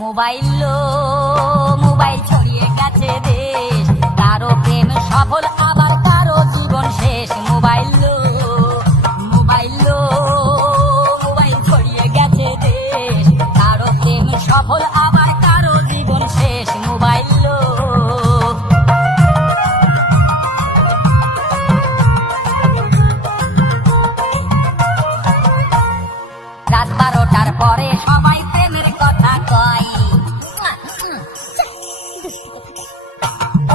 Mobile mobile ছড়িয়ে গেছে দেশ, কারো প্রেম সফল আবার কারো জীবন শেষ। মোবাইল মোবাইল মোবাইল ছড়িয়ে গেছে দেশ, কারো প্রেম সফল আবার কারো জীবন শেষ। মোবাইল রাত 12টার পরে সবাই প্রেমের কথা কয়।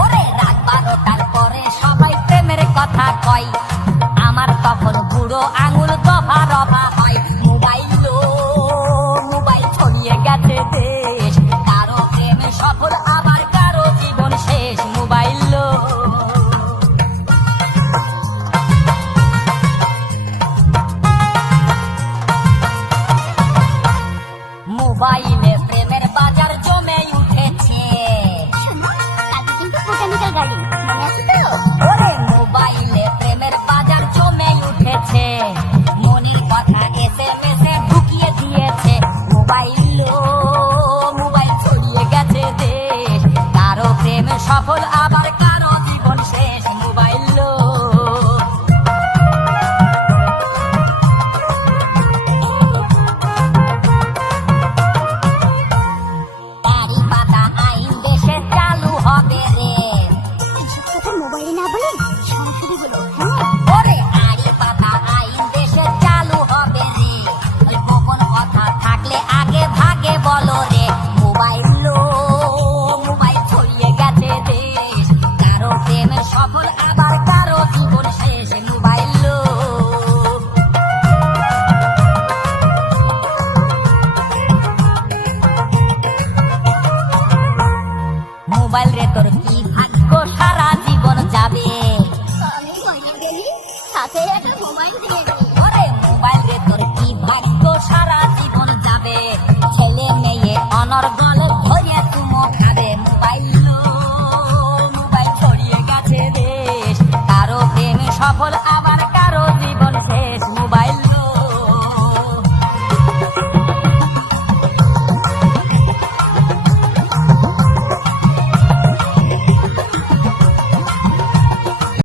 ওরে রাত 12টার পরে সবাই প্রেমের কথা কয়, আমার তখন বুড়ো আঙুল দফা রফা হয়। মোবাইল মোবাইল ছড়িয়ে গেছে দেশ, কারো প্রেম সফল আবার কারো জীবন শেষ। মোবাইল মোবাইলে প্রেমের বাজার জমে উঠেছে। ওরে মোবাইলে প্রেমের বাজার জমে উঠেছে, মনের কথা SMS-এ ঢুকিয়ে দিয়েছে। মোবাইল মোবাইল ছড়িয়ে গেছে দেশ, কারো প্রেম সফল আবার কারো জীবন শেষ। মোবাইল ওরে আড়ি পাতা আইন দেশে চালু হবে রে, ওই গোপন কথা থাকলে আগে ভাগে বলো রে। মোবাইল মোবাইল ছড়িয়ে গেছে দেশ, কারো প্রেম সফল আবার কারো জীবন শেষ। মোবাইল মোবাইল রে তোর কি ভাগ্য সারা জীবন যাবে, সাথে একটা মোবাইল দিয়ে